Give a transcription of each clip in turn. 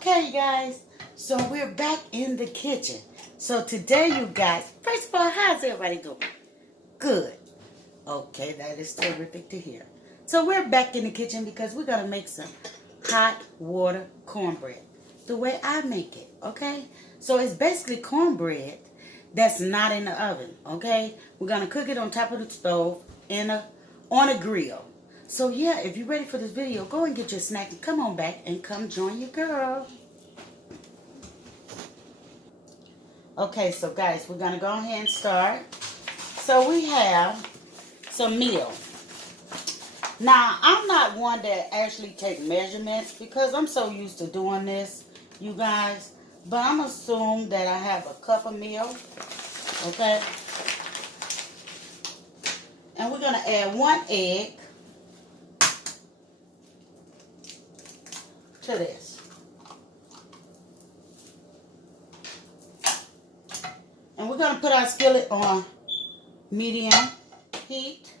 Okay, you guys, so we're back in the kitchen. So today, you guys, first of all, how's everybody doing? Good. Okay, that is terrific to hear. So we're back in the kitchen because we're going to make some hot water cornbread the way I make it, okay? So it's basically cornbread that's not in the oven, okay? We're going to cook it on top of the stove on a grill. So yeah, if you're ready for this video, go and get your snack and come on back and come join your girl. Okay, so guys, we're going to go ahead and start. So we have some meal. Now, I'm not one that actually take measurements because I'm so used to doing this, you guys. But I'm assuming that I have a cup of meal, okay? And we're going to add 1 egg to this. And we're going to put our skillet on medium heat.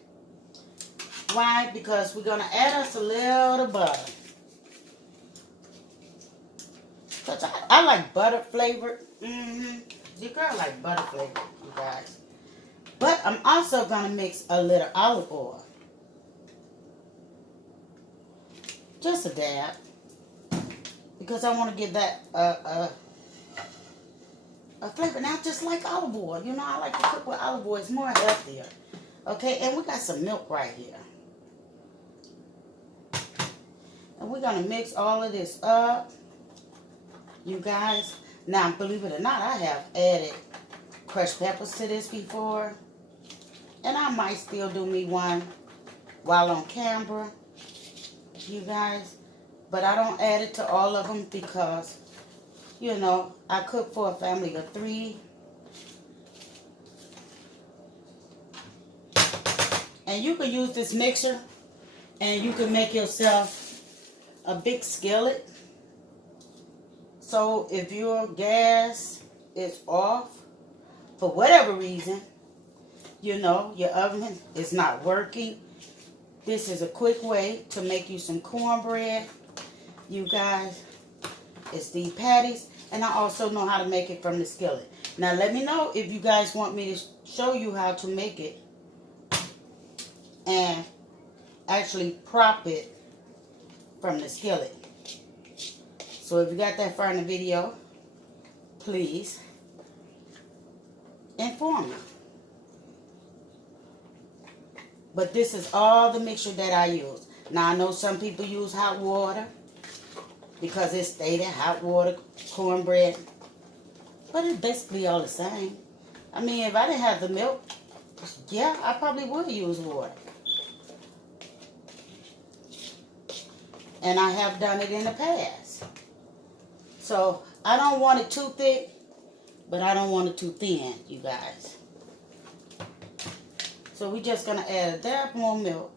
Why? Because we're going to add us a little butter. Because I like butter flavored. Your girl like butter flavored, you guys. But I'm also going to mix a little olive oil. Just a dab. Because I want to give that a flavor. Now, just like olive oil. You know, I like to cook with olive oil. It's more healthier. Okay, and we got some milk right here. And we're going to mix all of this up, you guys. Now, believe it or not, I have added crushed peppers to this before. And I might still do me one while on camera, you guys. But I don't add it to all of them because, you know, I cook for a family of 3. And you can use this mixer and you can make yourself a big skillet. So if your gas is off for whatever reason, you know, your oven is not working, this is a quick way to make you some cornbread, you guys. It's the patties, and I also know how to make it from the skillet. Now let me know if you guys want me to show you how to make it and actually prop it from the skillet. So if you got that far in the video, please inform me. But this is all the mixture that I use. Now I know some people use hot water because it's stated hot water cornbread. But it's basically all the same. I mean, if I didn't have the milk, yeah, I probably would use water. And I have done it in the past. So, I don't want it too thick, but I don't want it too thin, you guys. So, we're just going to add a dab more milk.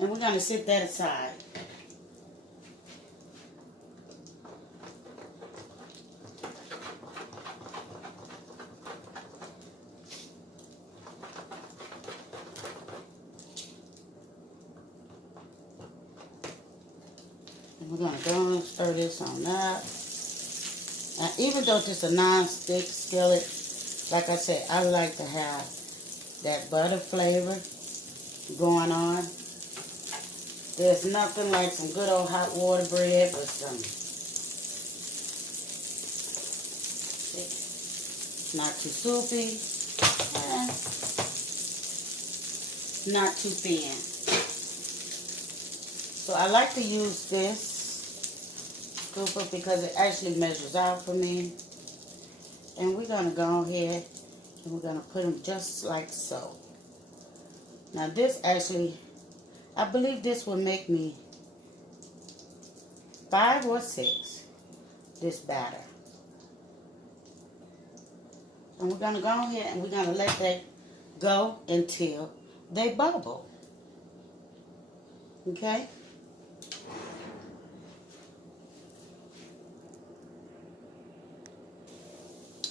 And we're going to set that aside. We're going to go and stir this on up. And even though it's a non-stick skillet, like I said, I like to have that butter flavor going on. There's nothing like some good old hot water bread with some, not too soupy, and not too thin. So I like to use this scooper because it actually measures out for me. And we're going to go ahead and we're going to put them just like so. Now this actually, I believe this will make me 5 or 6, this batter. And we're going to go ahead and we're going to let that go until they bubble. Okay?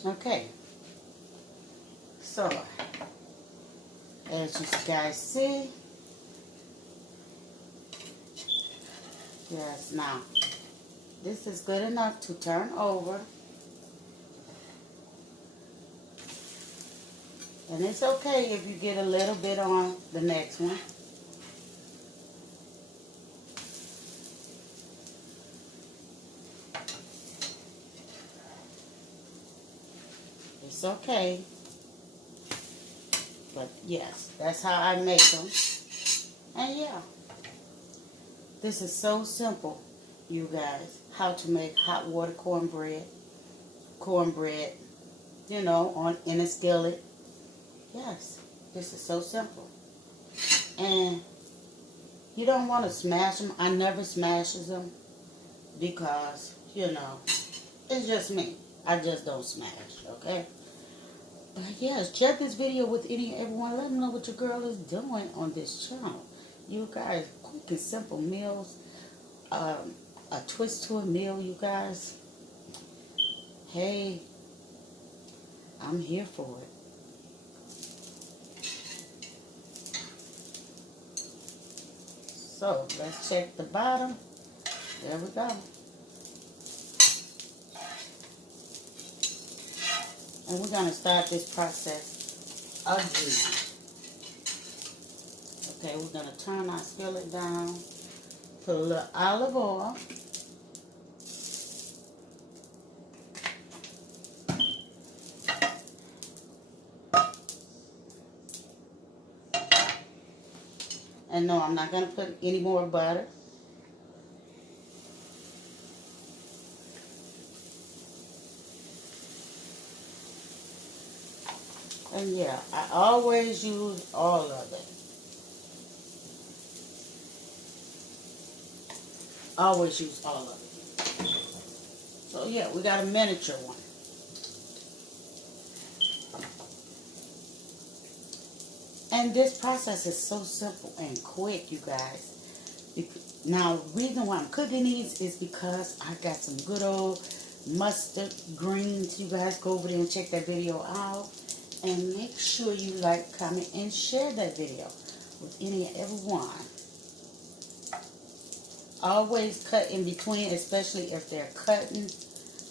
Okay, so as you guys see, Yes, now, this is good enough to turn over. And it's okay if you get a little bit on the next one. It's okay. But yes, that's how I make them. And yeah, this is so simple, you guys, how to make hot water cornbread. Cornbread, you know, in a skillet. Yes, this is so simple. And you don't want to smash them. I never smashes them because, you know, it's just me. I just don't smash, okay? But yes, share this video with any and everyone. Let them know what your girl is doing on this channel. You guys, quick and simple meals. A twist to a meal, you guys. Hey, I'm here for it. So, let's check the bottom. There we go. And we're going to start this process again. Okay, we're going to turn our skillet down. Put a little olive oil. And no, I'm not going to put any more butter. And yeah, I always use all of it. Always use all of it. So yeah, we got a miniature one. And this process is so simple and quick, you guys. Now, the reason why I'm cooking these is because I got some good old mustard greens. You guys go over there and check that video out. And make sure you like, comment, and share that video with any and everyone. Always cut in between, especially if they're touching.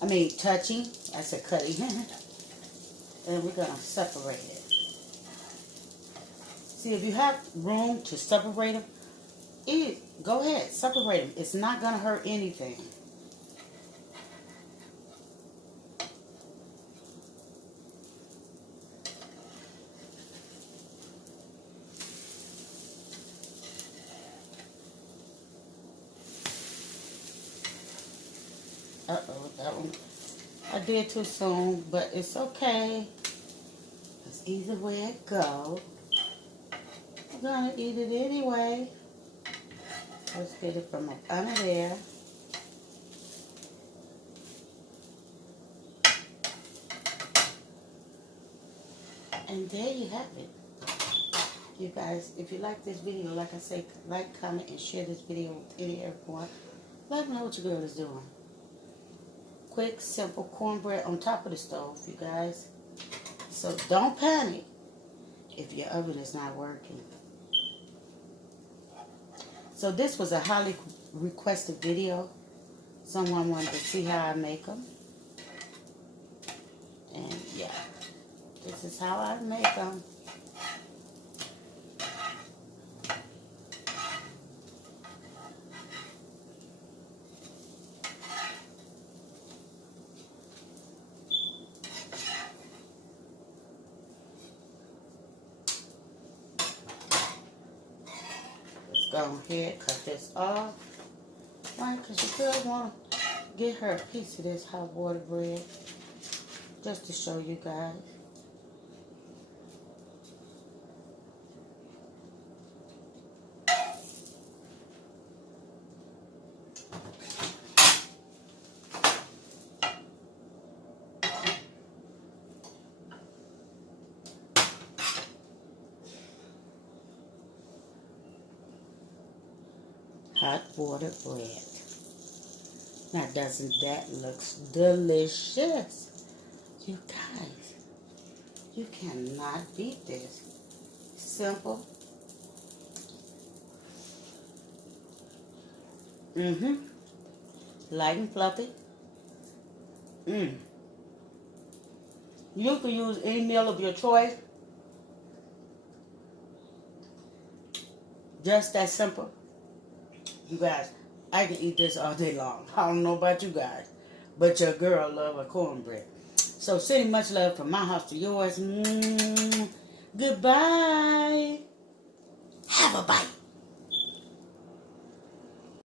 I said cutting. And we're going to separate it. See, if you have room to separate them, go ahead, separate them. It's not going to hurt anything. Uh-oh, that one I did too soon, but it's okay. It's either way it go. We're going to eat it anyway. Let's get it from up under there. And there you have it. You guys, if you like this video, like I say, like, comment, and share this video with any and everyone. Let me know what your girl is doing. Quick, simple cornbread on top of the stove, you guys. So don't panic if your oven is not working. So this was a highly requested video. Someone wanted to see how I make them. And yeah, this is how I make them. Go ahead, cut this off. Why? Because your girl want to get her a piece of this hot water bread. Just to show you guys. Hot water bread. Now doesn't that look delicious? You guys, you cannot beat this. Simple. Mm-hmm. Light and fluffy. Mm. You can use any meal of your choice. Just that simple. You guys, I can eat this all day long. I don't know about you guys, but your girl love a cornbread. So sending much love from my house to yours. Goodbye. Have a bite.